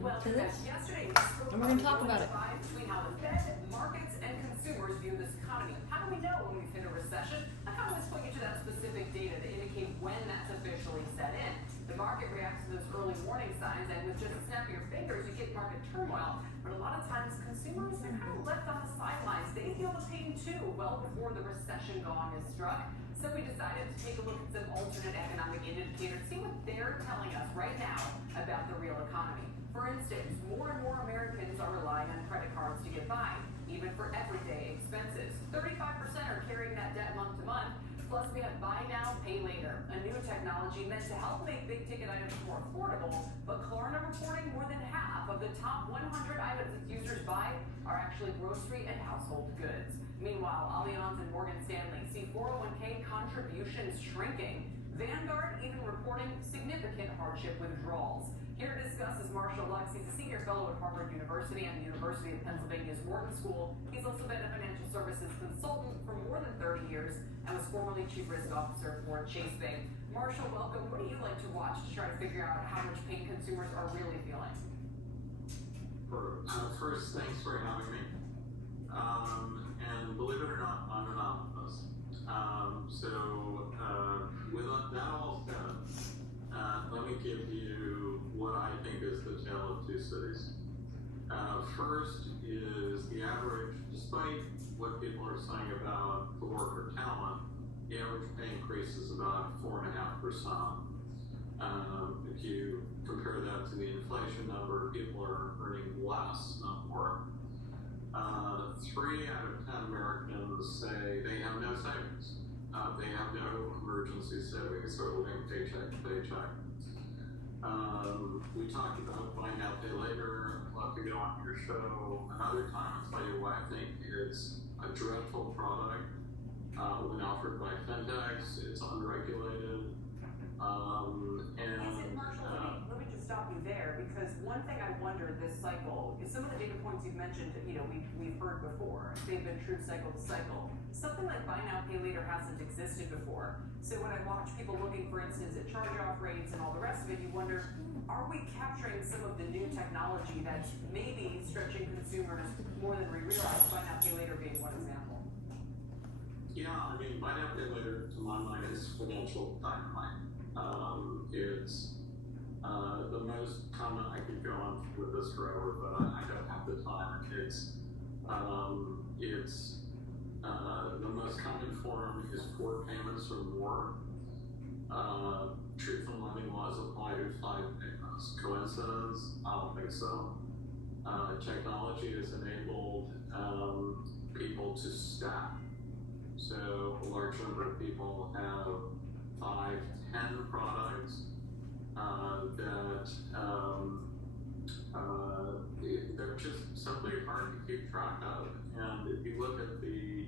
to this, Yesterday, and we're going to talk about it. Between how the Fed, markets, and consumers view this economy. How do we know when we've hit a recession? I kind of always point you to that specific data to indicate when that's officially set in. The market reacts to those early warning signs, and with just a snap of your fingers, you get market turmoil. But a lot of times, consumers are kind of left on the sidelines. They feel the pain too, well before the recession gong is struck. So we decided to take a look at some alternate economic indicators, see what they're telling us right now about the real economy. For instance, more and more Americans are relying on credit cards to get by, even for everyday expenses. 35% are carrying that debt month to month. Plus, we have buy now, pay later, a new technology meant to help make big ticket items more affordable. But Klarna reporting more than half of the top 100 items its users buy are actually grocery and household goods. Meanwhile, Allianz and Morgan Stanley see 401k contributions shrinking. Vanguard even reporting significant hardship withdrawals. Here to discuss is Marshall Lux. He's a senior fellow at Harvard University and the University of Pennsylvania's Wharton School. He's also been a financial services consultant for more than 30 years and was formerly chief risk officer for Chase Bank. Marshall, welcome. What do you like to watch to try to figure out how much pain consumers are really feeling? First, thanks for having me. And believe it or not, I'm an optimist. With that all said, let me give you what I think is the tale of two cities. First is the average, despite what people are saying about the war for talent, the average pay increase is about 4.5%. If you compare that to the inflation number, people are earning less, not more. 3 out of 10 Americans say they have no savings. They have no emergency savings. They're living paycheck to paycheck. We talked about buy now, pay later. I'd love to go on your show another time and tell you why I think it's a dreadful product. When offered by fintechs, it's unregulated. Marshall, let me just stop you there, because one thing I wonder this cycle is some of the data points you've mentioned, we've heard before. They've been true cycle to cycle. Something like buy now, pay later hasn't existed before. So when I watch people looking, for instance, at charge-off rates and all the rest of it, you wonder, are we capturing some of the new technology that's maybe stretching consumers more than we realize, buy now, pay later being one example? Yeah, I mean, buy now, pay later, to my mind, is financial dynamite. It's the most common. I could go on with this forever, but I don't have the time. It's the most common form is 4 payments or more. Truth in lending laws apply to 5 payments. Coincidence? I don't think so. Technology has enabled people to stack. So a large number of people have 5, 10 products they're just simply hard to keep track of. And if you look at the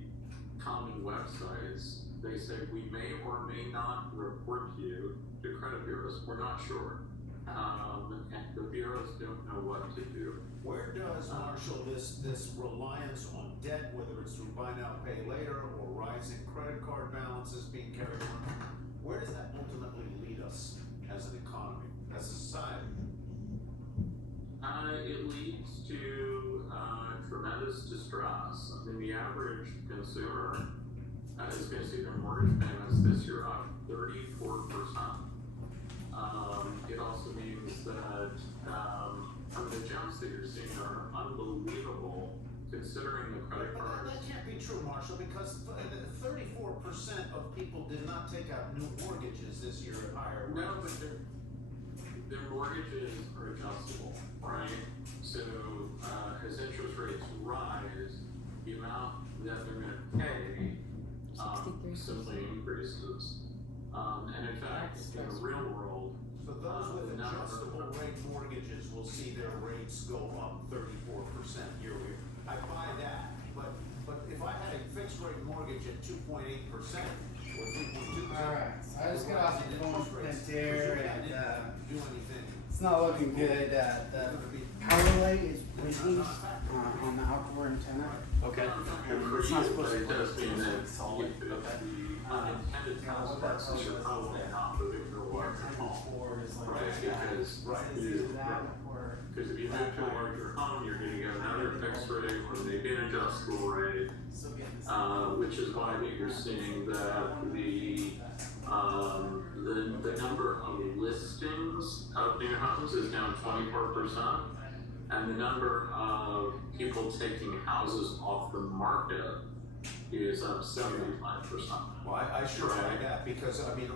common websites, they say we may or may not report you to credit bureaus. We're not sure. And the bureaus don't know what to do. Where does, Marshall, this reliance on debt, whether it's through buy now, pay later, or rising credit card balances being carried on, where does that ultimately lead us as an economy, as a society? It leads to tremendous distress. I mean, the average consumer is going to see their mortgage payments this year up 34%. It also means that the jumps that you're seeing are unbelievable, considering the credit cards. That can't be true, Marshall, because 34% of people did not take out new mortgages this year at higher rates. No, but their mortgages are adjustable, right? So as interest rates rise, the amount that they're going to pay simply increases. And in fact, in the real world, so those with adjustable rate mortgages will see their rates go up 34% year over year. I buy that, but if I had a fixed rate mortgage at 2.8% or 3.2%, all right, I just got off the phone with here, and do anything. it's not looking good. The power light is blinking on the outdoor antenna. Okay. And it's not supposed to it does work. mean that It's solid. Okay. the unintended consequences are probably not moving your water at all. Right, because Is that or if you move to a larger home, you're gonna get another fixed rate or maybe an adjustable rate. Which is why you're seeing that the number of listings of new homes is down 24%, and the number of people taking houses off the market is up 75%. Well, I sure like that, because, I mean,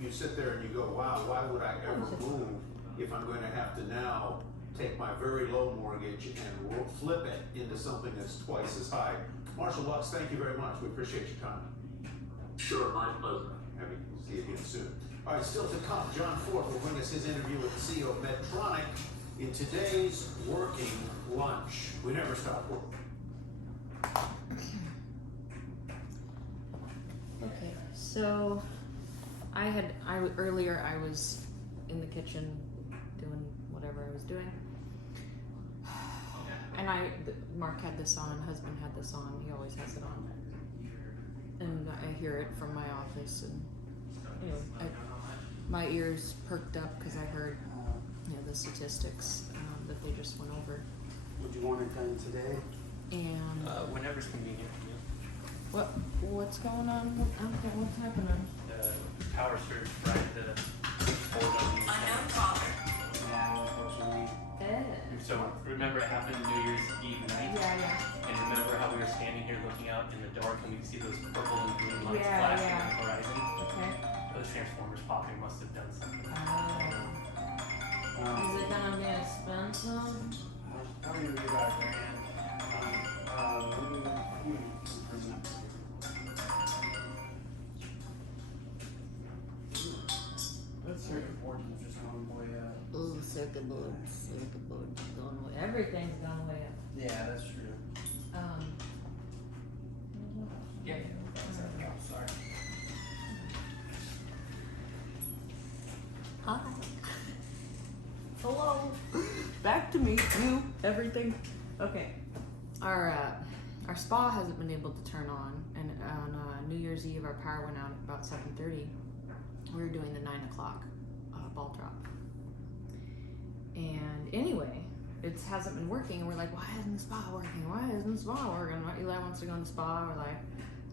you sit there and you go, wow, why would I ever move if I'm going to have to now take my very low mortgage and flip it into something that's twice as high? Marshall Lux, thank you very much. We appreciate your time. Sure, my pleasure. Happy to see you again soon. All right, still to come, John Ford will bring us his interview with the CEO of Medtronic in today's Working Lunch. We never stop working. Okay, so earlier I was in the kitchen doing whatever I was doing, and Mark had this on, husband had this on, he always has it on, and I hear it from my office, and anyway, my ears perked up because I heard the statistics that they just went over. Would you want it done today? And whenever's convenient for you. what's going on? Okay, what's happening? The power surge fried the board on the Unknown caller. Yeah, unfortunately. So remember it happened New Year's Eve night? Yeah. And remember how we were standing here looking out in the dark and we could see those purple and green lights Yeah, flashing yeah. on the horizon? Okay. Those transformers popping must have done something. Is it gonna be expensive? Probably would be about $1,000. Let me bring it up. That circuit board is just going way up. Ooh, circuit boards going way. Everything's going way up. Yeah, that's true. Yeah. Sorry. Hi. Hello. Back to me. You. Everything. Okay. Our spa hasn't been able to turn on, and on New Year's Eve our power went out at about 7:30. We were doing the 9 o'clock ball drop, and anyway, it hasn't been working, and we're like, why isn't the spa working? Why isn't the spa working? Eli wants to go in the spa. We're like,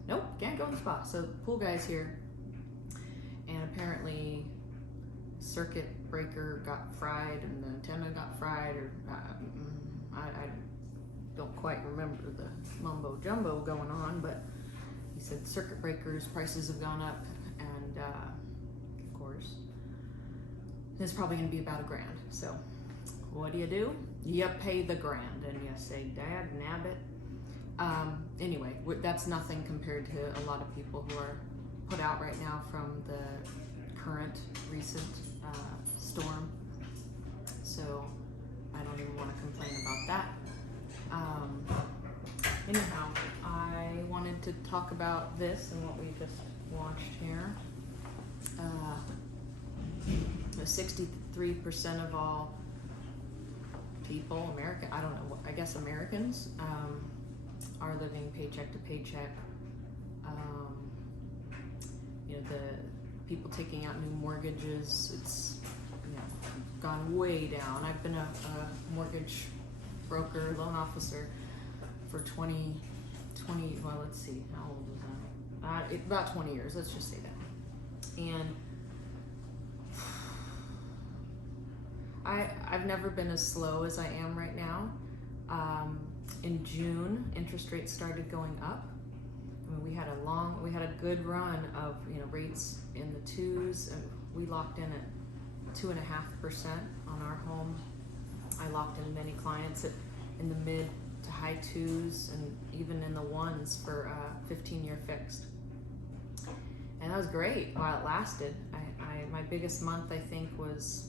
nope, can't go in the spa. So the pool guy's here, and apparently circuit breaker got fried and the antenna got fried, or I don't quite remember the mumbo jumbo going on, but he said circuit breakers prices have gone up, and of course it's probably going to be about $1,000. So what do? You pay the $1,000 and you say, Dad, nab it. Anyway, that's nothing compared to a lot of people who are put out right now from the current recent storm. So I don't even want to complain about that. Anyhow, I wanted to talk about this and what we just watched here. 63% of all people, I guess Americans, are living paycheck to paycheck. The people taking out new mortgages, it's gone way down. I've been a mortgage broker, loan officer for 20, well, let's see, how old is that? About 20 years, let's just say that. And I've never been as slow as I am right now. In June, interest rates started going up. I mean, we had a good run of rates in the 2s, and we locked in at 2.5% on our home. I locked in many clients in the mid to high 2s, and even in the 1s for 15-year fixed. And that was great while it lasted. My biggest month I think was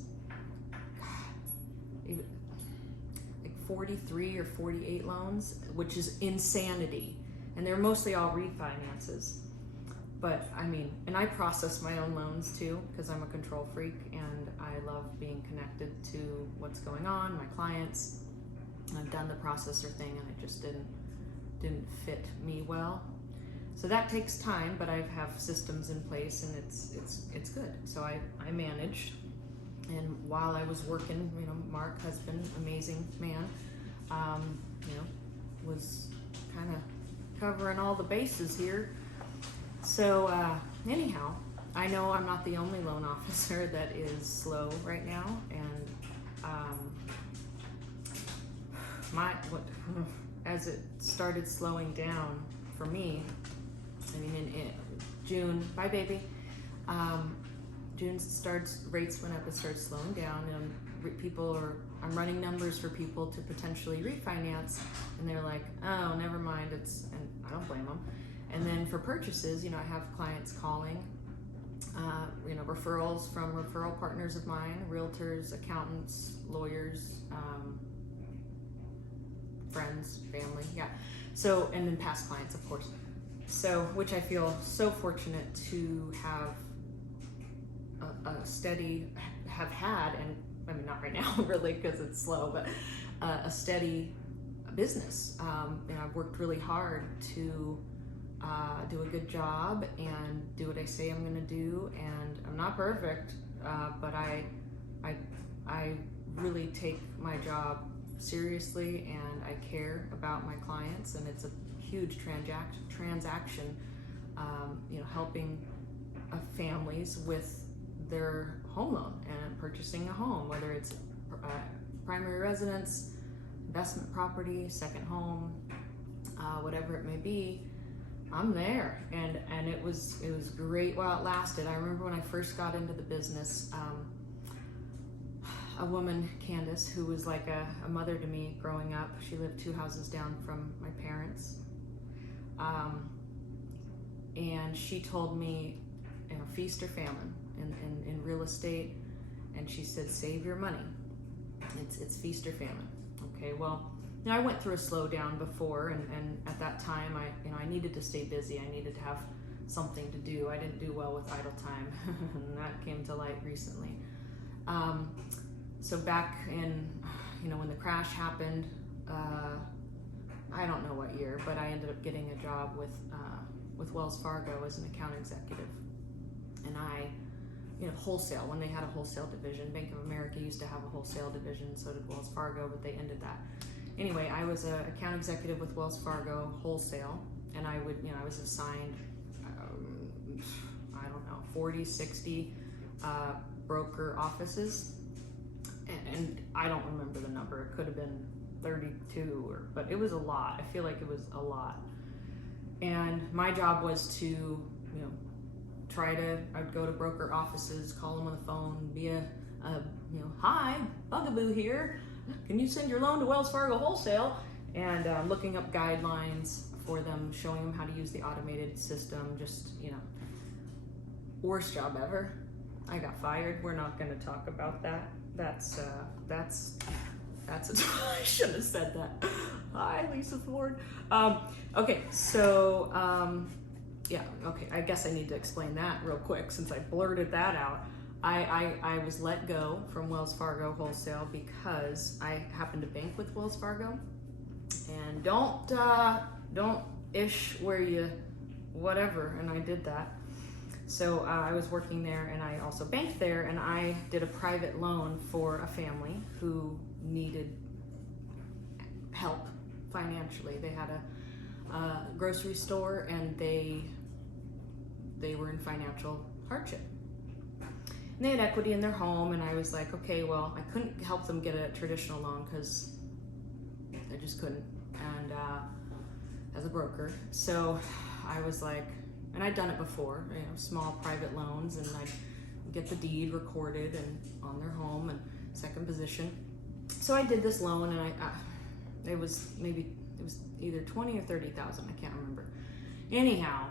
like 43 or 48 loans, which is insanity. And they're mostly all refinances. But I mean, and I process my own loans too, because I'm a control freak and I love being connected to what's going on, my clients. And I've done the processor thing and it just didn't fit me well. So that takes time, but I have systems in place and it's good. So I managed. And while I was working, you know, Mark, husband, amazing man, you know, was kind of covering all the bases here. So anyhow, I know I'm not the only loan officer that is slow right now, and as it started slowing down for me, I mean in June, bye baby, June rates went up, it started slowing down, and I'm running numbers for people to potentially refinance, and they're like, oh, never mind, and I don't blame them. And then for purchases, you know, I have clients calling, you know, referrals from referral partners of mine, realtors, accountants, lawyers, friends, family, yeah. So, and then past clients, of course. So, which I feel so fortunate to have have had, and I mean, not right now really because it's slow, but a steady business. And I've worked really hard to do a good job and do what I say I'm gonna do, and I'm not perfect, but I really take my job seriously, and I care about my clients, and it's a huge transaction, you know, helping families with their home loan and purchasing a home, whether it's primary residence, investment property, second home, whatever it may be. I'm there, and it was great while it lasted. I remember when I first got into the business, a woman, Candace, who was like a mother to me growing up. She lived 2 houses down from my parents, and she told me, you know, feast or famine in real estate, and she said, save your money. It's feast or famine. Okay, well, you know, I went through a slowdown before, and at that time, I needed to stay busy. I needed to have something to do. I didn't do well with idle time, and that came to light recently. So back in, you know, when the crash happened, I don't know what year, but I ended up getting a job with Wells Fargo as an account executive, and you know, wholesale, when they had a wholesale division. Bank of America used to have a wholesale division, so did Wells Fargo, but they ended that. Anyway, I was an account executive with Wells Fargo wholesale, and I was assigned, I don't know, 40, 60 broker offices, and I don't remember the number. It could have been 32, but it was a lot. I feel like it was a lot. And my job was to, you know, I'd go to broker offices, call them on the phone, be you know, hi, Bugaboo here. Can you send your loan to Wells Fargo Wholesale? And looking up guidelines for them, showing them how to use the automated system. Just, you know, worst job ever. I got fired. We're not going to talk about that. That's I shouldn't have said that. Hi, Lisa Ford. Okay, so yeah, okay, I guess I need to explain that real quick since I blurted that out. I was let go from Wells Fargo Wholesale because I happened to bank with Wells Fargo, and don't ish where you whatever, and I did that. So I was working there, and I also banked there, and I did a private loan for a family who needed help financially. They had a grocery store, and they were in financial hardship. And they had equity in their home, and I was like, okay, well, I couldn't help them get a traditional loan because I just couldn't, and as a broker. So I was like, and I'd done it before, you know, small private loans, and I'd get the deed recorded and on their home and second position. So I did this loan, and it was either 20 or 30,000, I can't remember. Anyhow,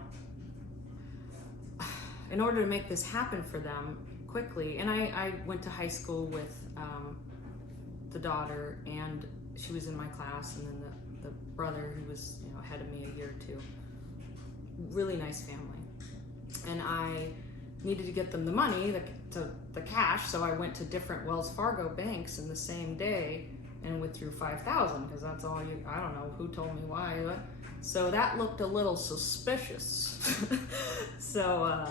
in order to make this happen for them quickly, and I went to high school with the daughter, and she was in my class, and then the brother, who was, you know, ahead of me a year or two. Really nice family, and I needed to get them the money, the cash, so I went to different Wells Fargo banks in the same day and withdrew $5,000 because that's all I don't know who told me why, but, so that looked a little suspicious. So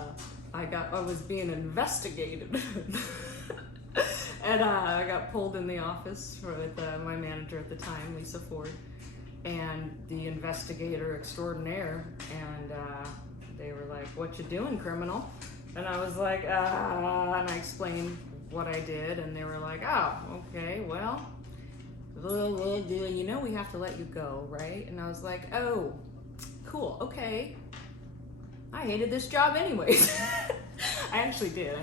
I was being investigated. And I got pulled in the office with my manager at the time, Lisa Ford, and the investigator extraordinaire, and they were like, "What you doing, criminal?" And I was like, and I explained what I did, and they were like, "Oh, okay, well, you know we have to let you go, right?" And I was like, "Oh, cool, okay. I hated this job anyways." I actually did,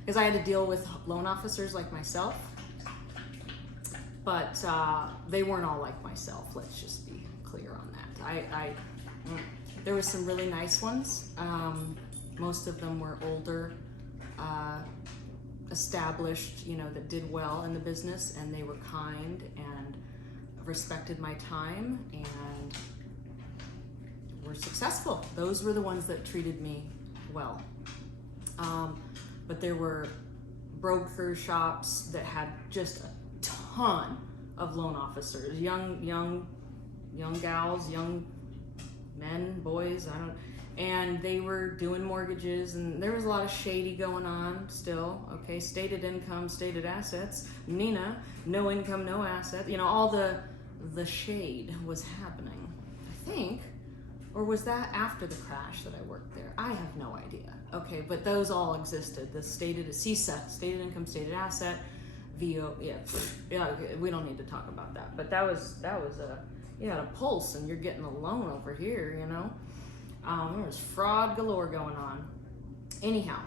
because I had to deal with loan officers like myself, but they weren't all like myself. Let's just be clear on that. There were some really nice ones. Most of them were older, established, that did well in the business, and they were kind and respected my time and were successful. Those were the ones that treated me well. But there were broker shops that had just a ton of loan officers, young gals, young men, boys, and they were doing mortgages, and there was a lot of shady going on still. Okay, stated income, stated assets. Nina, no income, no asset. All the shade was happening, I think. Or was that after the crash that I worked there? I have no idea. Okay, but those all existed. The stated CISA, stated income, stated asset, VO. Yeah. We don't need to talk about that. But that was you had a pulse, and you're getting a loan over here. There was fraud galore going on. Anyhow,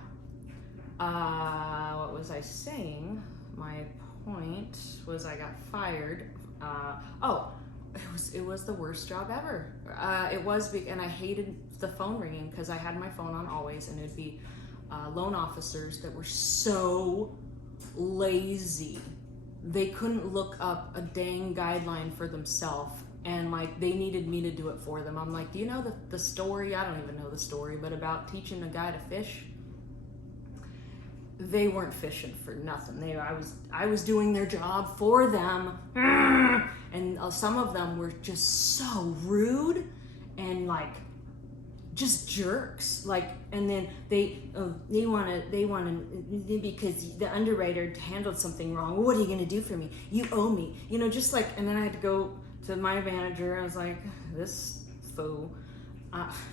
what was I saying? My point was I got fired. It was the worst job ever. And I hated the phone ringing because I had my phone on always, and it'd be loan officers that were so lazy. They couldn't look up a dang guideline for themselves, and they needed me to do it for them. I'm like, do you know the story? I don't even know the story, but about teaching a guy to fish. They weren't fishing for nothing. I was doing their job for them, and some of them were just so rude and just jerks. And then they want to because the underwriter handled something wrong. Well, what are you gonna do for me? You owe me. And then I had to go to my manager. I was like, this fool.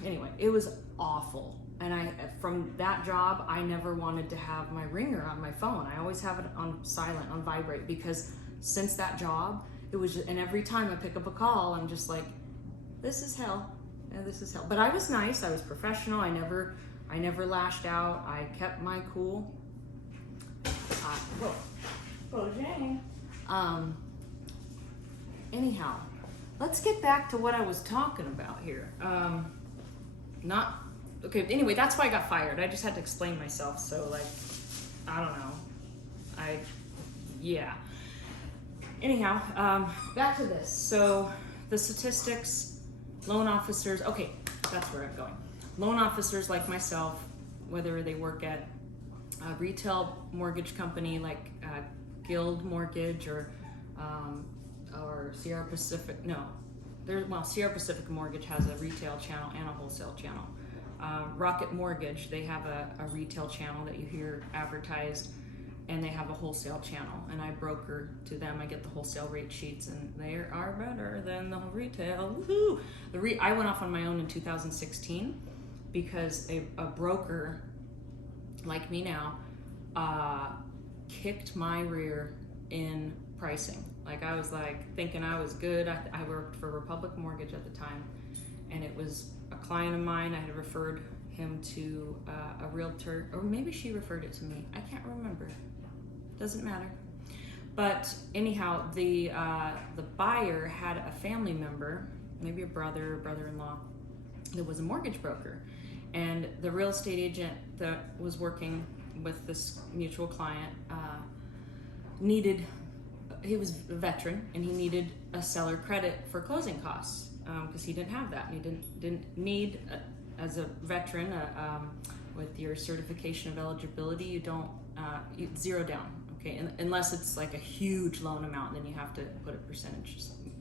Anyway, it was awful. And from that job, I never wanted to have my ringer on my phone. I always have it on silent, on vibrate, because since that job, and every time I pick up a call, I'm just like, this is hell. Yeah, this is hell. But I was nice. I was professional. I never lashed out. I kept my cool. Whoa, Jane. Anyhow, let's get back to what I was talking about here. Okay, anyway, that's why I got fired. I just had to explain myself, so I don't know. Yeah. Anyhow, back to this. So the statistics, loan officers, okay, that's where I'm going. Loan officers like myself, whether they work at a retail mortgage company like Guild Mortgage or Sierra Pacific, Sierra Pacific Mortgage has a retail channel and a wholesale channel. Rocket Mortgage, they have a retail channel that you hear advertised, and they have a wholesale channel, and I broker to them. I get the wholesale rate sheets, and they are better than the retail. Woohoo! I went off on my own in 2016 because a broker like me now kicked my rear in pricing. I was thinking I was good. I worked for Republic Mortgage at the time, and it was a client of mine. I had referred him to a realtor, or maybe she referred it to me. I can't remember. Doesn't matter. But anyhow, the buyer had a family member, maybe a brother or brother-in-law, that was a mortgage broker, and the real estate agent that was working with this mutual client he was a veteran, and he needed a seller credit for closing costs because he didn't have that, and he didn't need as a veteran with your certification of eligibility, you don't zero down, okay, unless it's a huge loan amount, then you have to put a percentage,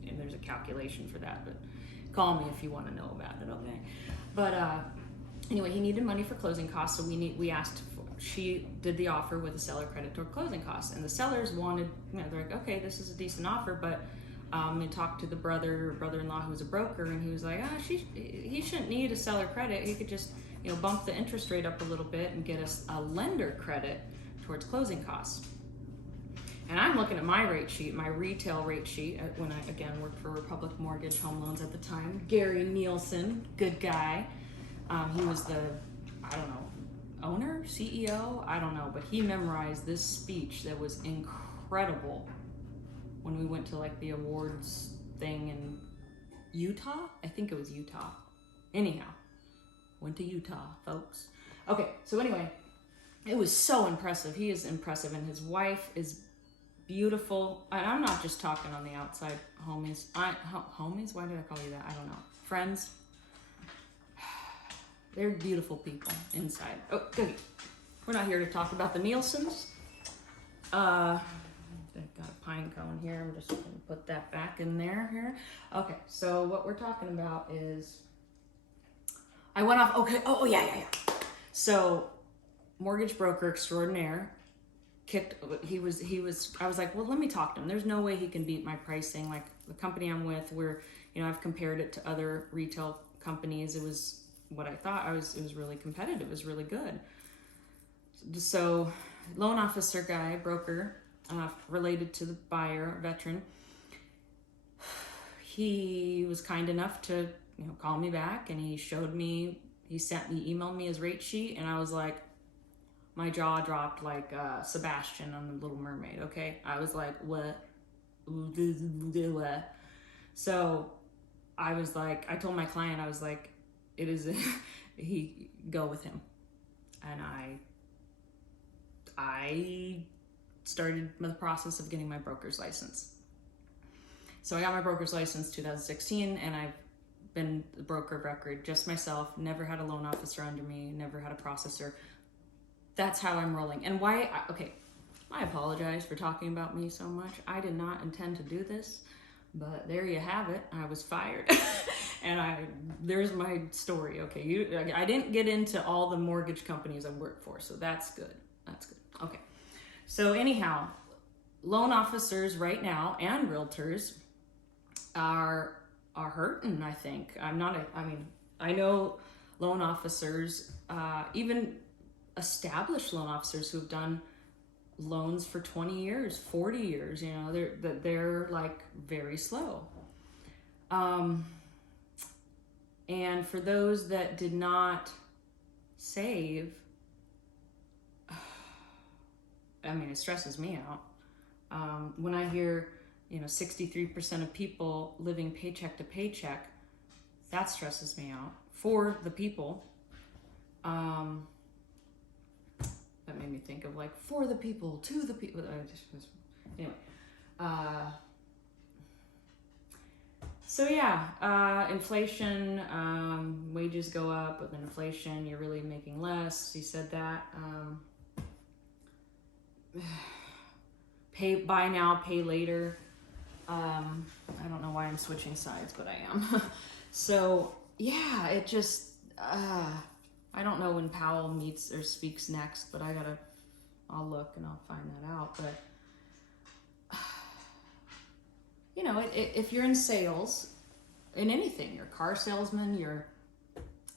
and there's a calculation for that, but call me if you want to know about it, okay. But anyway, he needed money for closing costs, so we asked she did the offer with a seller credit toward closing costs, and the sellers wanted, they're like, okay, this is a decent offer, but they talked to the brother-in-law who was a broker, and he was like, he shouldn't need a seller credit. He could just, bump the interest rate up a little bit and get us a lender credit towards closing costs. And I'm looking at my rate sheet, my retail rate sheet, when I, again, worked for Republic Mortgage Home Loans at the time. Gary Nielsen, good guy. He was the, owner, CEO, I don't know, but he memorized this speech that was incredible when we went to like the awards thing in Utah. I think it was Utah. Anyhow, went to Utah, folks. Okay, so anyway, it was so impressive. He is impressive, and his wife is beautiful. And I'm not just talking on the outside, homies. Homies? Why did I call you that? I don't know. Friends? They're beautiful people inside. Oh, good. We're not here to talk about the Nielsens. I've got a pine cone here. I'm just going to put that back in there here. Okay, so what we're talking about is, I went off, okay, oh yeah. So, mortgage broker extraordinaire, I was like, well, let me talk to him. There's no way he can beat my pricing. Like, the company I'm with, I've compared it to other retail companies. It was what I thought. It was really competitive. It was really good. So, loan officer guy, broker, related to the buyer, veteran, he was kind enough to, call me back, and he emailed me his rate sheet, and I was like, my jaw dropped like Sebastian on The Little Mermaid, okay? I was like, what? So I was like, I told my client, I was like, go with him. And I started the process of getting my broker's license. So I got my broker's license 2016, and I've been the broker of record, just myself, never had a loan officer under me, never had a processor. That's how I'm rolling. And I apologize for talking about me so much. I did not intend to do this, but there you have it. I was fired. And there's my story. Okay, I didn't get into all the mortgage companies I worked for, so that's good. Okay. So anyhow, loan officers right now and realtors are hurting, I think. I know loan officers, even established loan officers who've done loans for 20 years, 40 years, they're like very slow. And for those that did not save, it stresses me out. When I hear, 63% of people living paycheck to paycheck, that stresses me out for the people. That made me think of like, for the people, to the people. Anyway. So yeah, inflation, wages go up, but then inflation, you're really making less. He said that. Buy now, pay later. I don't know why I'm switching sides, but I am. So yeah, it just, I don't know when Powell meets or speaks next, but I'll look and I'll find that out. But, if you're in sales, in anything, you're a car salesman,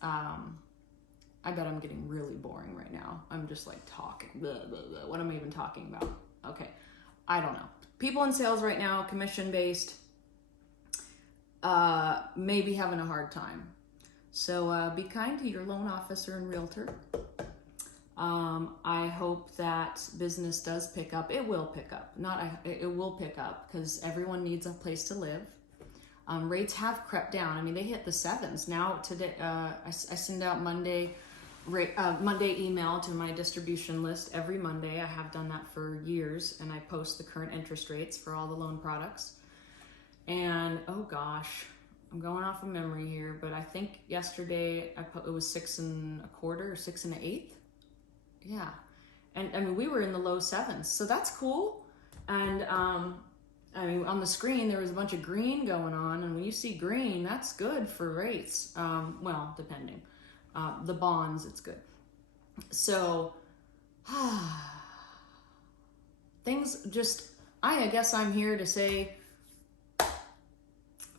I bet I'm getting really boring right now. I'm just like talking, blah, blah, blah. What am I even talking about? Okay, I don't know. People in sales right now, commission-based, maybe having a hard time. So be kind to your loan officer and realtor. I hope that business does pick up. It will pick up. It will pick up because everyone needs a place to live. Rates have crept down. They hit the 7s. Now today, I send out Monday email to my distribution list every Monday. I have done that for years, and I post the current interest rates for all the loan products. And oh gosh, I'm going off of memory here, but I think yesterday it was 6 1/4 or 6 1/8. Yeah, and we were in the low 7s, so that's cool. And on the screen there was a bunch of green going on, and when you see green, that's good for rates. Well, depending, the bonds, it's good. So things just, I guess I'm here to say,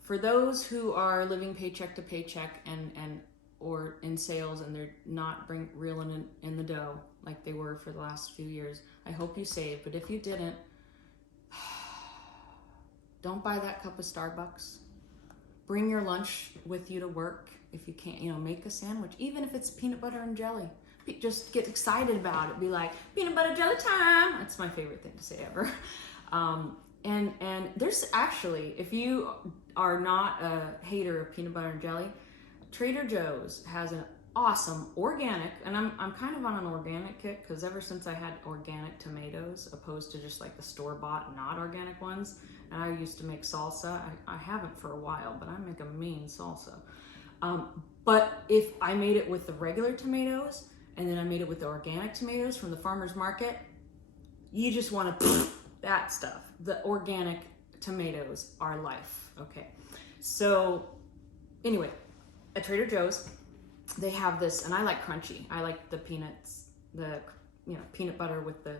for those who are living paycheck to paycheck and or in sales and they're not reeling in the dough like they were for the last few years, I hope you saved. But if you didn't, don't buy that cup of Starbucks. Bring your lunch with you to work. If you can't, make a sandwich, even if it's peanut butter and jelly. Just get excited about it. Be like, peanut butter jelly time. That's my favorite thing to say ever. And there's actually, if you are not a hater of peanut butter and jelly, Trader Joe's has an awesome organic, and I'm kind of on an organic kick because ever since I had organic tomatoes opposed to just like the store-bought not organic ones, and I used to make salsa. I haven't for a while, but I make a mean salsa. But if I made it with the regular tomatoes and then I made it with the organic tomatoes from the farmer's market, you just want to that stuff. The organic tomatoes are life. Okay. So anyway, at Trader Joe's, they have this, and I like crunchy. I like the peanuts, the peanut butter with the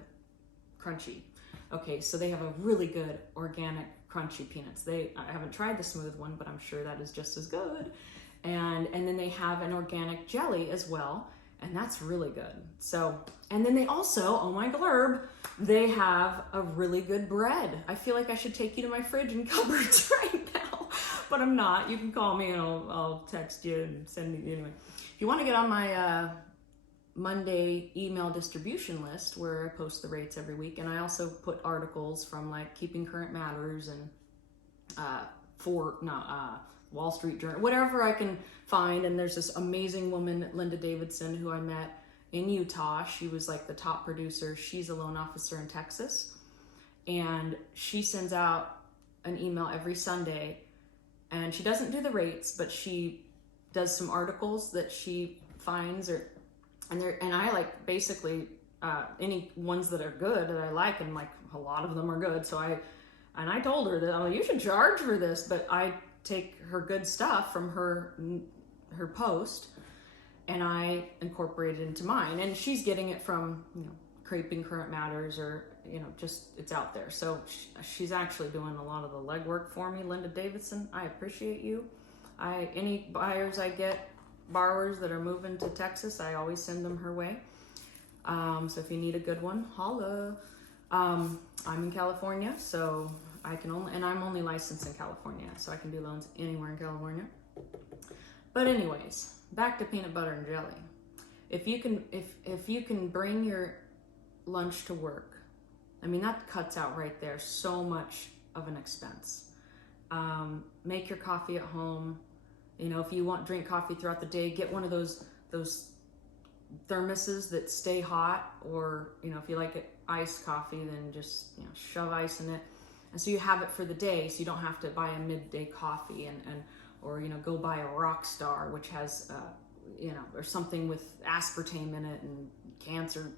crunchy. Okay, so they have a really good organic crunchy peanuts. I haven't tried the smooth one, but I'm sure that is just as good. And then they have an organic jelly as well, and that's really good. So, and then they also, oh my glurb, they have a really good bread. I feel like I should take you to my fridge and cupboards right now, but I'm not. You can call me and I'll text you and send me, anyway. If you want to get on my Monday email distribution list where I post the rates every week, and I also put articles from like Keeping Current Matters and Wall Street Journal, whatever I can find. And there's this amazing woman, Linda Davidson, who I met in Utah. She was like the top producer. She's a loan officer in Texas, and she sends out an email every Sunday, and she doesn't do the rates, but she does some articles that she finds, and I like basically any ones that are good that I like, and like a lot of them are good. So I told her that, you should charge for this, but I take her good stuff from her post and I incorporate it into mine, and she's getting it from Keeping Current Matters, or just it's out there. So she's actually doing a lot of the legwork for me. Linda Davidson, I appreciate you. Any buyers I get, borrowers that are moving to Texas, I always send them her way. So if you need a good one, holla. I'm in California, so I'm only licensed in California, so I can do loans anywhere in California. But anyways, back to peanut butter and jelly. If you can bring your lunch to work, that cuts out right there so much of an expense. Make your coffee at home. If you drink coffee throughout the day, get one of those thermoses that stay hot, or if you like it iced coffee, then just shove ice in it, and so you have it for the day, so you don't have to buy a midday coffee or go buy a Rock Star, which has or something with aspartame in it and cancer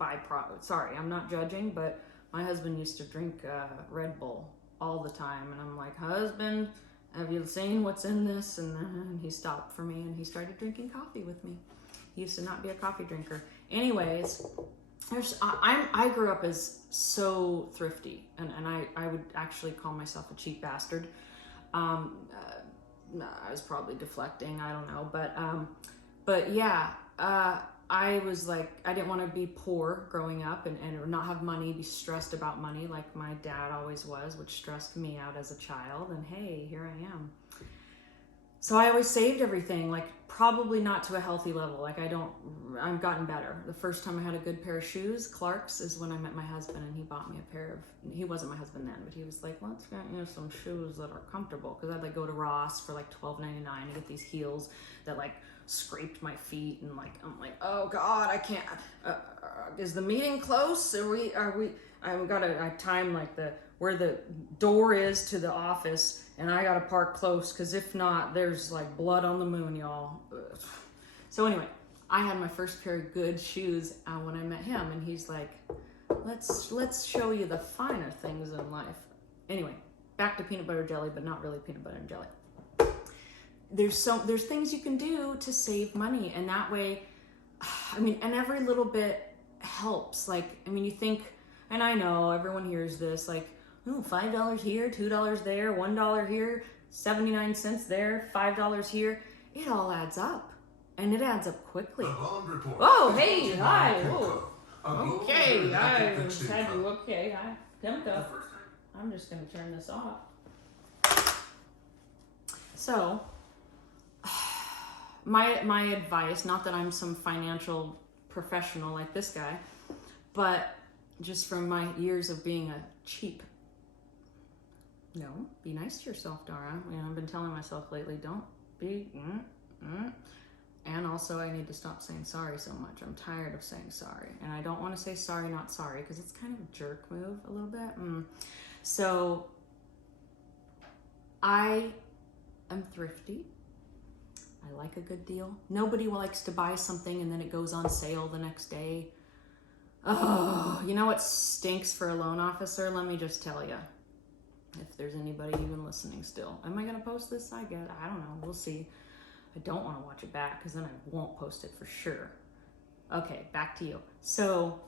byproduct. Sorry, I'm not judging, but my husband used to drink Red Bull all the time, and I'm like, husband, have you seen what's in this? And he stopped for me and he started drinking coffee with me. He used to not be a coffee drinker. Anyways, I grew up as so thrifty, and I would actually call myself a cheap bastard. I was probably deflecting, I don't know, but yeah, I was like, I didn't want to be poor growing up and not have money, be stressed about money like my dad always was, which stressed me out as a child. And hey, here I am. So I always saved everything, like probably not to a healthy level. Like I've gotten better. The first time I had a good pair of shoes, Clark's, is when I met my husband, and he bought me a pair of, he wasn't my husband then, but he was like, let's get some shoes that are comfortable. Cause I'd like go to Ross for like $12.99 and get these heels that like scraped my feet, and like, I'm like, oh God, I can't, is the meeting close? I time like where the door is to the office, and I gotta park close, because if not, there's like blood on the moon, y'all. Ugh. So anyway, I had my first pair of good shoes when I met him, and he's like, let's show you the finer things in life. Anyway, back to peanut butter jelly, but not really peanut butter and jelly. There's things you can do to save money, and that way, and every little bit helps. Like, I mean, you think, and I know everyone hears this, like, oh, $5 here, $2 there, $1 here, 79 cents there, $5 here. It all adds up, and it adds up quickly. The Bond Report. Oh, hey, hi. Whoa. Okay, I had you. Okay, hi. Pimco. I'm just gonna turn this off. So, my advice, not that I'm some financial professional like this guy, but just from my years of being a cheap. No, be nice to yourself, Dara. You know, I've been telling myself lately, don't be. And also, I need to stop saying sorry so much. I'm tired of saying sorry, and I don't want to say sorry, not sorry, because it's kind of a jerk move a little bit. So, I am thrifty. I like a good deal. Nobody likes to buy something and then it goes on sale the next day. Oh, you know what stinks for a loan officer? Let me just tell you. If there's anybody even listening still. Am I going to post this? I don't know. We'll see. I don't want to watch it back because then I won't post it for sure. Okay, back to you. So,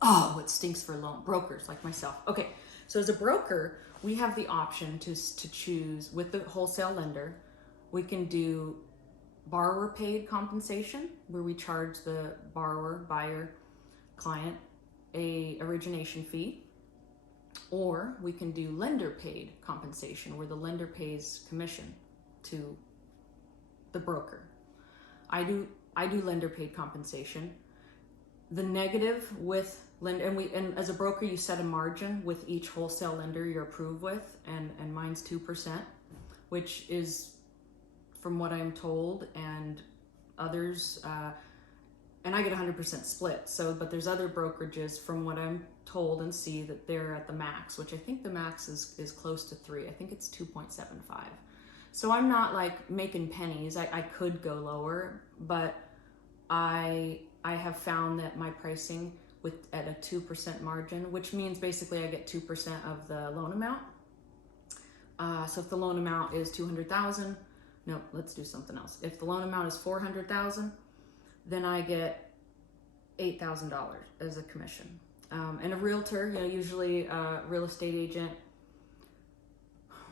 what stinks for loan brokers like myself. Okay, so as a broker, we have the option to choose with the wholesale lender. We can do borrower paid compensation, where we charge the borrower, buyer, client a origination fee, or we can do lender paid compensation, where the lender pays commission to the broker. I do lender paid compensation. The negative with lender, and as a broker, you set a margin with each wholesale lender you're approved with, and mine's 2%, which is, from what I'm told, and others, and I get 100% split. So, but there's other brokerages, from what I'm told and see, that they're at the max, which I think the max is close to 3. I think it's 2.75. So I'm not like making pennies. I could go lower, but I have found that my pricing at a 2% margin, which means basically I get 2% of the loan amount. So if the loan amount is $200,000, no, let's do something else. If the loan amount is $400,000, then I get $8,000 as a commission. And a realtor, you know, usually a real estate agent,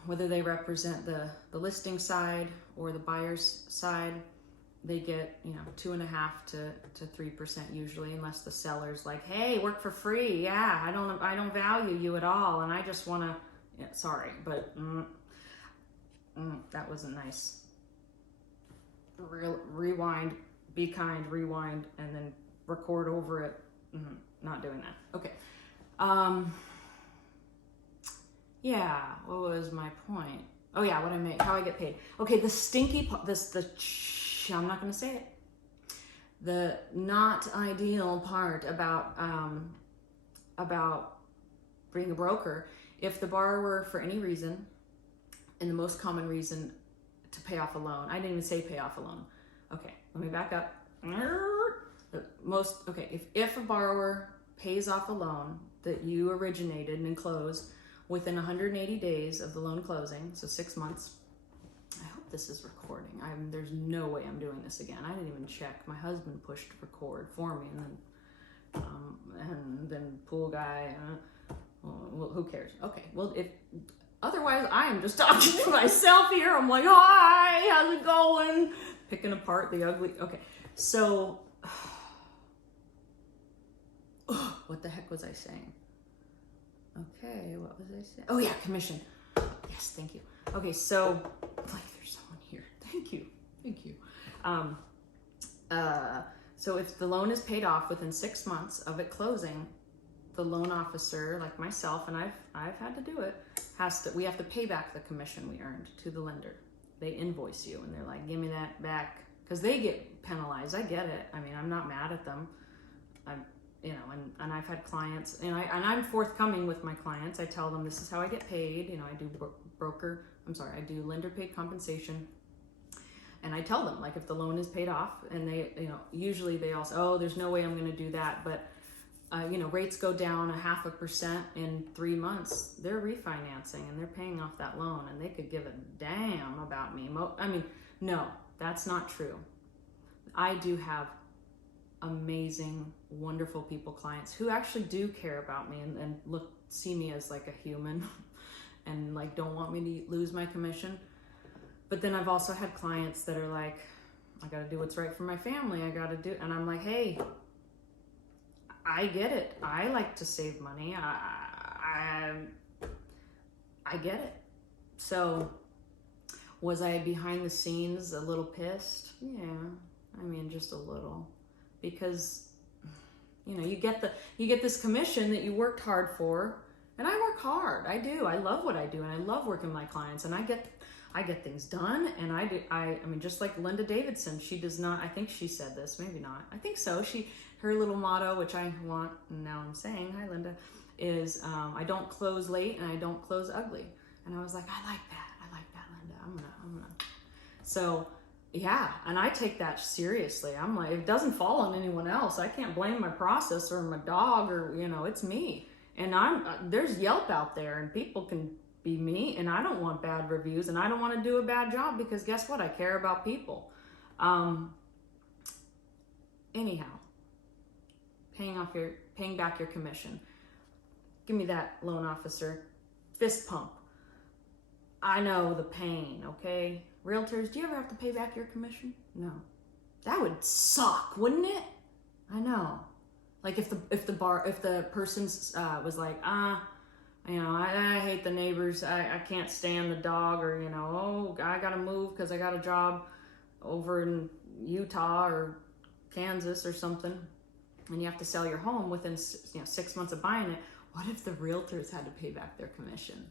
whether they represent the listing side or the buyer's side, they get, you know, 2.5% to 3% usually, unless the seller's like, hey, work for free. Yeah, I don't value you at all, and I just want to. Yeah, sorry, but that wasn't nice. Rewind, be kind, rewind, and then record over it. Not doing that. Okay. Yeah, what was my point? Oh yeah, what I make, how I get paid. Okay, the stinky part, I'm not going to say it. The not ideal part about being a broker, if the borrower, for any reason, and the most common reason to pay off a loan, I didn't even say pay off a loan. Okay, let me back up. If a borrower pays off a loan that you originated and closed within 180 days of the loan closing, so 6 months. I hope this is recording. There's no way I'm doing this again. I didn't even check. My husband pushed record for me, and then pool guy. Well, who cares? Okay. Well, otherwise I am just talking to myself here. I'm like, hi, how's it going? Picking apart the ugly. Okay. So, what the heck was I saying? Okay, what was I saying? Oh yeah, commission. Yes, thank you. Okay, so, there's someone here. Thank you. So if the loan is paid off within 6 months of it closing, the loan officer, like myself, and I've had to do it, we have to pay back the commission we earned to the lender. They invoice you, and they're like, give me that back, because they get penalized. I get it. I mean, I'm not mad at them. And I've had clients, and I'm forthcoming with my clients. I tell them this is how I get paid. You know, I do lender paid compensation. And I tell them, like, if the loan is paid off, and they, you know, usually they all say, oh, there's no way I'm going to do that. But, rates go down 0.5% in 3 months. They're refinancing and they're paying off that loan, and they could give a damn about me. No, that's not true. I do have amazing, wonderful people, clients who actually do care about me and see me as like a human and like don't want me to lose my commission. But then I've also had clients that are like, I gotta do what's right for my family. And I'm like, hey, I get it. I like to save money. I get it. So was I behind the scenes a little pissed? Yeah, I mean, just a little, because you know, you get this commission that you worked hard for, and I work hard. I do. I love what I do, and I love working with my clients, and I get things done, and I mean, just like Linda Davidson, she does not, I think she said this, maybe not, I think so, her little motto, which I want, now I'm saying, hi Linda, is I don't close late and I don't close ugly. And I was like, I like that, Linda, I'm gonna, so yeah, and I take that seriously. I'm like, it doesn't fall on anyone else. I can't blame my process or my dog, or, you know, it's me. And there's Yelp out there, and people can be me, and I don't want bad reviews, and I don't want to do a bad job, because guess what? I care about people. Anyhow, paying back your commission. Give me that, loan officer. Fist pump. I know the pain, okay? Realtors, do you ever have to pay back your commission? No. That would suck, wouldn't it? I know. Like if the person was like, you know, I hate the neighbors, I can't stand the dog, or, you know, oh, I gotta move because I got a job over in Utah or Kansas or something, and you have to sell your home within 6 months of buying it. What if the realtors had to pay back their commission?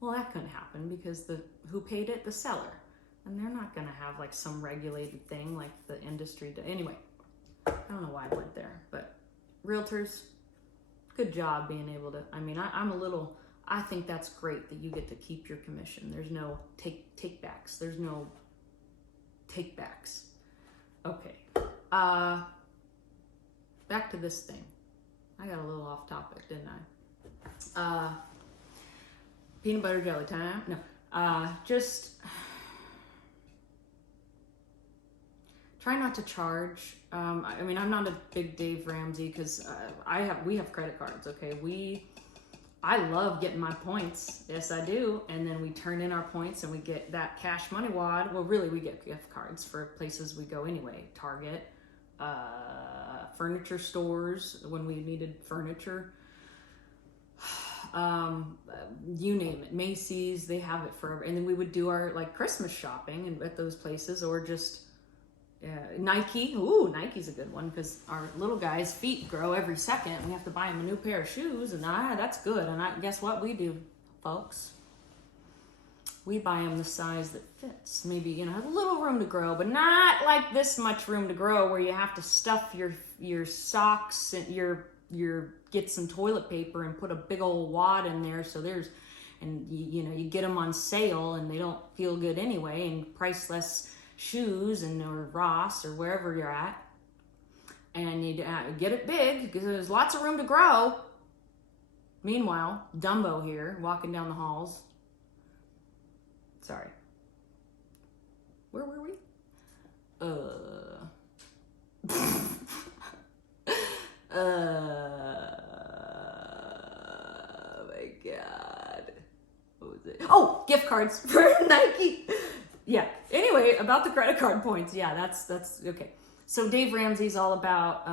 Well, that couldn't happen, because who paid it? The seller. And they're not gonna have like some regulated thing like the industry did. Anyway, I don't know why I went there, but realtors, good job being able to, I mean, I think that's great that you get to keep your commission. There's no take-backs. There's no take-backs. Okay. Back to this thing. I got a little off topic, didn't I? Peanut butter jelly time. No. Just try not to charge. I mean, I'm not a big Dave Ramsey, because we have credit cards. Okay, I love getting my points. Yes, I do. And then we turn in our points and we get that cash money wad. Well, really, we get gift cards for places we go anyway. Target, furniture stores when we needed furniture. You name it. Macy's, they have it forever. And then we would do our like Christmas shopping at those places, or just Nike. Ooh, Nike's a good one, because our little guy's feet grow every second. We have to buy him a new pair of shoes, and that's good. And guess what we do, folks? We buy him the size that fits. Maybe, you know, have a little room to grow, but not like this much room to grow where you have to stuff your socks and your get some toilet paper and put a big old wad in there. So you get them on sale and they don't feel good anyway, and priceless shoes or Ross or wherever you're at, and you get it big because there's lots of room to grow. Meanwhile, Dumbo here walking down the halls. Sorry. Where were we? Oh my God. What was it? Oh, gift cards for Nike. Yeah. Anyway, about the credit card points. Yeah, that's okay. So Dave Ramsey's all about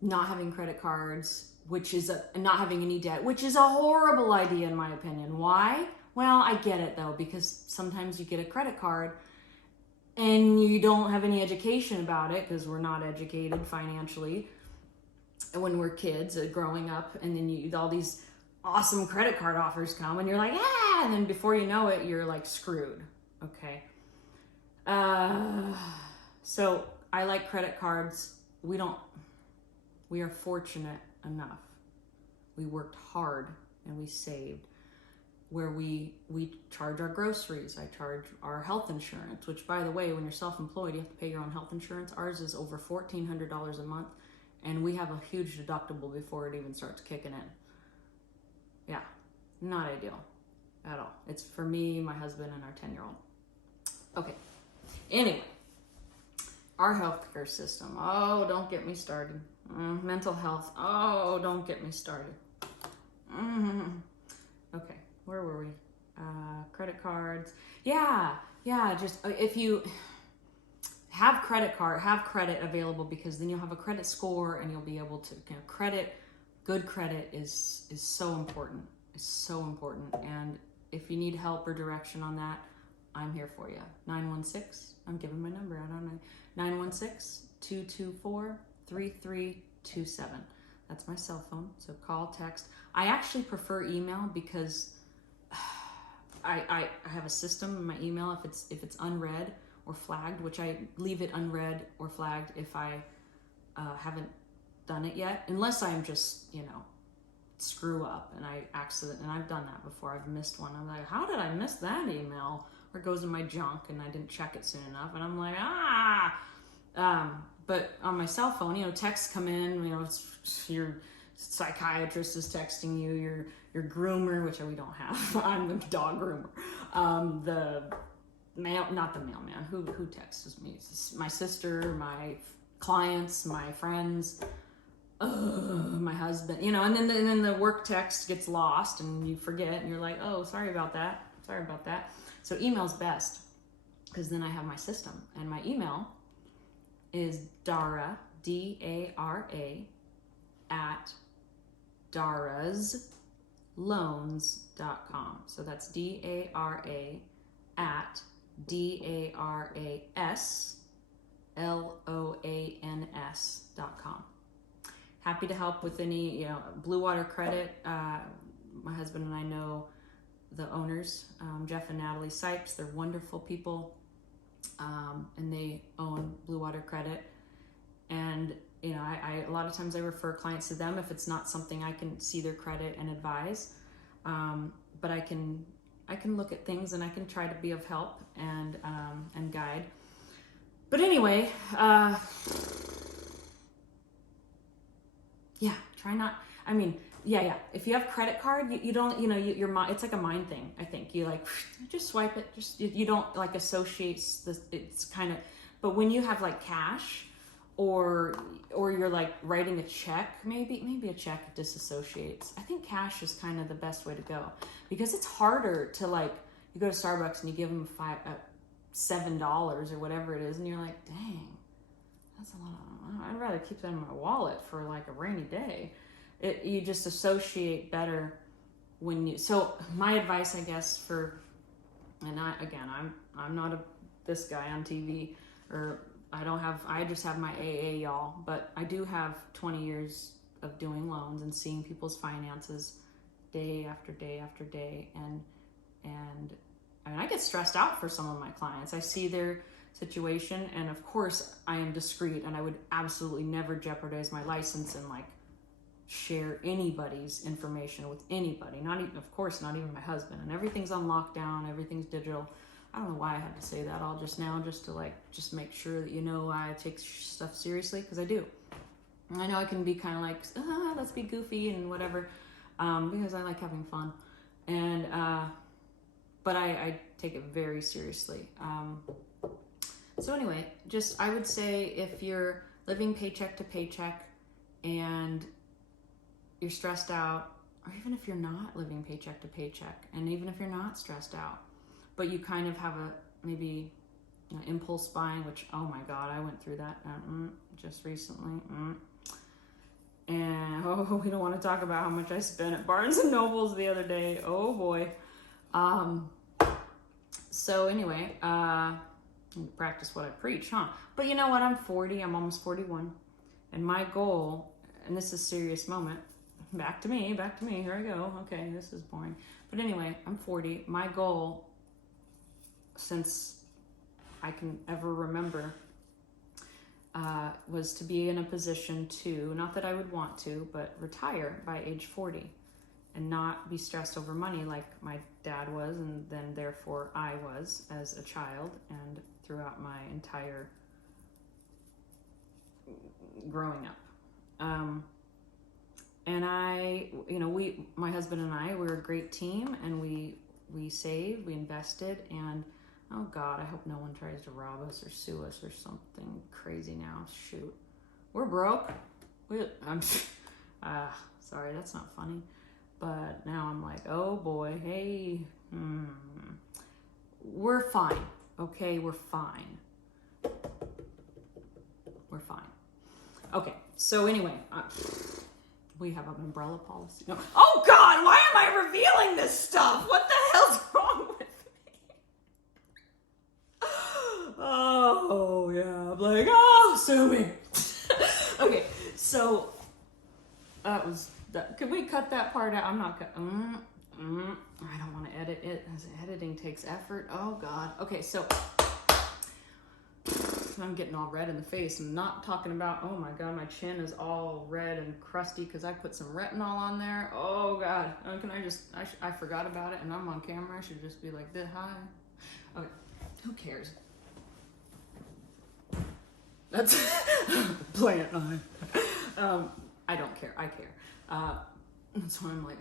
not having credit cards, which is not having any debt, which is a horrible idea in my opinion. Why? Well, I get it though, because sometimes you get a credit card and you don't have any education about it, because we're not educated financially when we're kids growing up, and then all these awesome credit card offers come and you're like, and then before you know it, you're like screwed. Okay. So I like credit cards. We are fortunate enough. We worked hard and we saved, where we charge our groceries. I charge our health insurance, which, by the way, when you're self-employed, you have to pay your own health insurance. Ours is over $1,400 a month, and we have a huge deductible before it even starts kicking in. Yeah, not ideal at all. It's for me, my husband, and our 10-year-old. Okay, anyway, Our healthcare system. Oh, don't get me started. Mental health. Oh, don't get me started. Okay, where were we? Credit cards. Yeah. Just if you have credit available, because then you'll have a credit score and you'll be able to, good credit is so important. It's so important. And if you need help or direction on that, I'm here for you. 916, I'm giving my number out on 916-224-3327. That's my cell phone, so call, text. I actually prefer email because I have a system in my email. If it's unread or flagged, which I leave it unread or flagged if I haven't done it yet, unless I'm just, screw up and I accident, and I've done that before. I've missed one. I'm like, how did I miss that email? Or it goes in my junk and I didn't check it soon enough, and I'm like, but on my cell phone, texts come in, it's your psychiatrist is texting you, your groomer, which we don't have. I'm the dog groomer. Not the mailman. Who texts me? My sister, my clients, my friends, my husband, and then the work text gets lost and you forget and you're like, oh, sorry about that. So email's best, because then I have my system, and my email is Dara, D-A-R-A, at darasloans.com. So that's D-A-R-A at DARASLOANS.com. Happy to help with any, Blue Water Credit. My husband and I know the owners, Jeff and Natalie Sipes. They're wonderful people, and they own Blue Water Credit. And I a lot of times I refer clients to them if it's not something I can see their credit and advise. But I can look at things and I can try to be of help and guide. But anyway, try not. If you have credit card, you don't, your mind, it's like a mind thing. I think you just swipe it. You don't associate this. It's kind of, but when you have cash, or you're writing a check, maybe a check disassociates. I think cash is kind of the best way to go, because it's harder to you go to Starbucks and you give them $7 or whatever it is, and you're like, dang, that's a lot of, I'd rather keep that in my wallet for a rainy day. You just associate better when you. So my advice, I guess, I'm not this guy on TV, or I just have my AA, y'all, but I do have 20 years of doing loans and seeing people's finances day after day after day, and I get stressed out for some of my clients. I see their situation, and of course I am discreet, and I would absolutely never jeopardize my license and share anybody's information with anybody, not even my husband, and everything's on lockdown, everything's digital. I don't know why I had to say that all just now, just to make sure that I take stuff seriously, because I do. And I know I can be kind of let's be goofy and whatever, because I like having fun, and but I take it very seriously. So anyway, I would say if you're living paycheck to paycheck and you're stressed out, or even if you're not living paycheck to paycheck, and even if you're not stressed out, but you kind of have maybe impulse buying, which, oh my God, I went through that just recently. And we don't want to talk about how much I spent at Barnes and Nobles the other day. Oh boy. So anyway, practice what I preach, huh? But you know what? I'm 40. I'm almost 41, and my goal, and this is a serious moment. Back to me. Here I go. Okay, this is boring. But anyway, I'm 40. My goal, since I can ever remember, was to be in a position to, not that I would want to, but retire by age 40 and not be stressed over money like my dad was, and then therefore I was as a child and throughout my entire growing up. And my husband and I, we're a great team, and we saved, we invested, and Oh God, I hope no one tries to rob us or sue us or something crazy now. Shoot. We're broke. I'm sorry, that's not funny. But now I'm like, oh boy, hey, we're fine. Okay, we're fine. We're fine. Okay, so anyway, we have an umbrella policy. No. Oh God, why am I revealing this stuff? What the hell's wrong with me? Oh yeah, I'm like, oh, sue me. Okay, so that was that. Can we cut that part out? I'm not cutting. I don't want to edit it, as editing takes effort. Oh God. Okay, so I'm getting all red in the face. I'm not talking about, oh my God, my chin is all red and crusty because I put some retinol on there. Oh God. Can I forgot about it and I'm on camera. I should just be like this. Hi. Okay. Who cares? That's plant eye. I don't care. I care. So I'm like,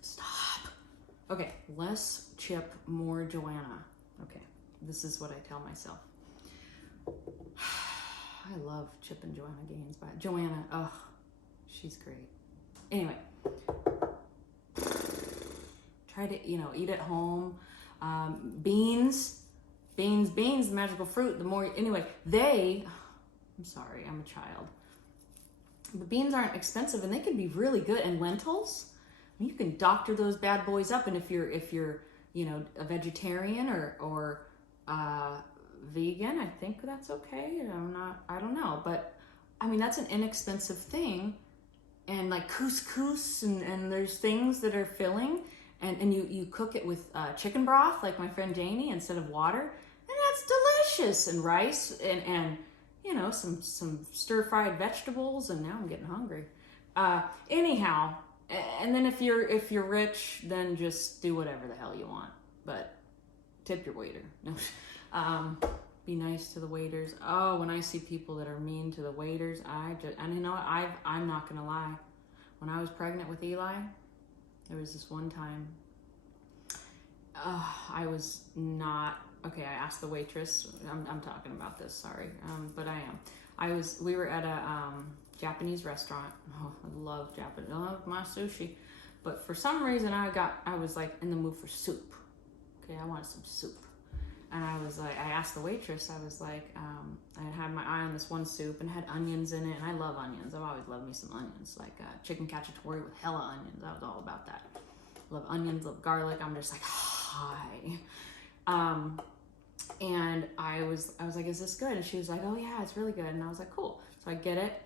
stop. Okay. Less Chip, more Joanna. Okay. This is what I tell myself. I love Chip and Joanna Gaines, but Joanna, oh, she's great. Anyway, try to, eat at home. Beans, the magical fruit. The more, anyway, I'm sorry, I'm a child. But beans aren't expensive and they can be really good. And lentils, you can doctor those bad boys up. And if you're, a vegetarian or vegan, I think that's okay. I don't know, but I mean, that's an inexpensive thing. And like couscous and there's things that are filling and you cook it with chicken broth, like my friend Janie, instead of water. And that's delicious. And rice and some stir-fried vegetables. And now I'm getting hungry. Anyhow, and then if you're rich, then just do whatever the hell you want. But tip your waiter. Be nice to the waiters. Oh, when I see people that are mean to the waiters, and you know what? I'm not gonna lie. When I was pregnant with Eli, there was this one time. I was not okay. I asked the waitress. I'm talking about this. Sorry, but I am. We were at a Japanese restaurant. Oh, I love Japanese. I love my sushi, but for some reason I was like in the mood for soup. Okay, I wanted some soup. And I was like, I asked the waitress, I was like, I had my eye on this one soup and it had onions in it. And I love onions. I've always loved me some onions, like chicken cacciatore with hella onions. I was all about that. Love onions, love garlic. I'm just like, hi. And I was like, is this good? And she was like, oh yeah, it's really good. And I was like, cool. So I get it.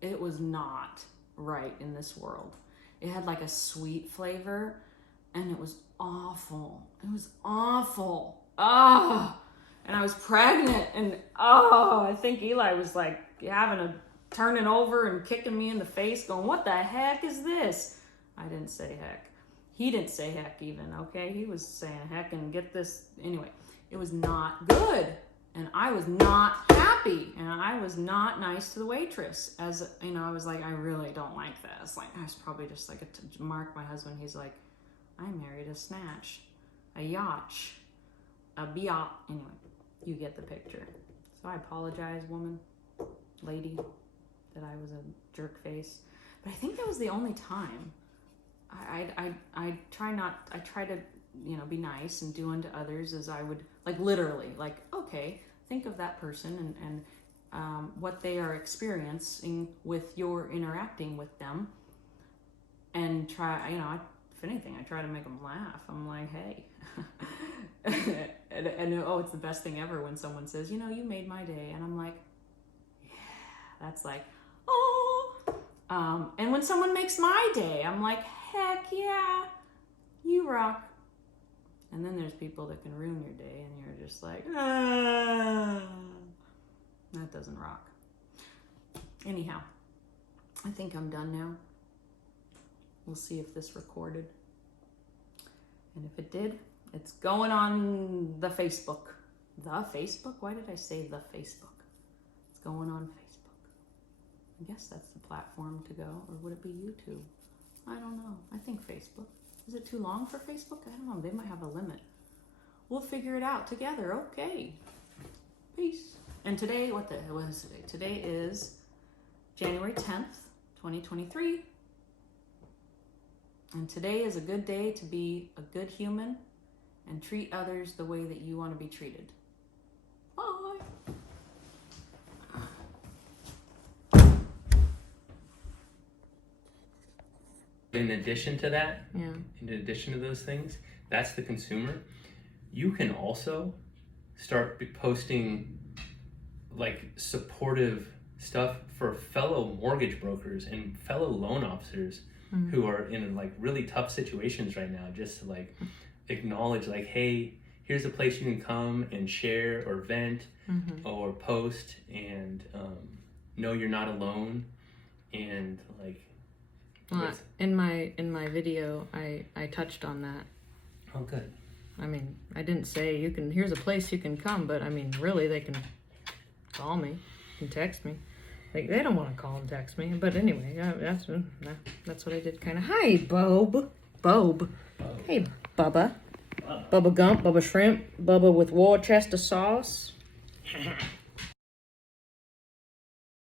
It was not right in this world. It had like a sweet flavor and it was awful. It was awful. And I was pregnant and I think Eli was like turning over and kicking me in the face going, what the heck is this? I didn't say heck. He didn't say heck even, okay? He was saying heck and get this. Anyway, it was not good. And I was not happy. And I was not nice to the waitress. I was like, I really don't like this. Like, I was probably just like Mark, my husband, he's like, I married a snatch, a yacht, a biatch. Anyway, you get the picture. So I apologize, woman, lady, that I was a jerk face. But I think that was the only time. I try to, be nice and do unto others as I would, like literally, like, okay, think of that person and what they are experiencing with your interacting with them and try, if anything, I try to make them laugh. I'm like, hey. and it's the best thing ever when someone says, you made my day. And I'm like, yeah, that's like, oh. And when someone makes my day, I'm like, heck yeah, you rock. And then there's people that can ruin your day and you're just like, that doesn't rock. Anyhow, I think I'm done now. We'll see if this recorded. And if it did, it's going on the Facebook. The Facebook? Why did I say the Facebook? It's going on Facebook. I guess that's the platform to go. Or would it be YouTube? I don't know. I think Facebook. Is it too long for Facebook? I don't know. They might have a limit. We'll figure it out together. Okay. Peace. And today, what is today? Today is January 10th, 2023. And today is a good day to be a good human and treat others the way that you want to be treated. Bye. In addition to that, Yeah. in addition to those things, that's the consumer. You can also start posting like supportive stuff for fellow mortgage brokers and fellow loan officers who are in like really tough situations right now. Just to like acknowledge like, hey, here's a place you can come and share or vent or post and know you're not alone. And like, In my video, I touched on that. oh, good. I mean, I didn't say here's a place you can come, but I mean, really, they can call me, can text me. Like, they don't want to call and text me, but anyway, that's what I did. Kind of. Hi, Bob. Hey, Bubba. Bubba Gump, Bubba Shrimp, Bubba with Worcester sauce.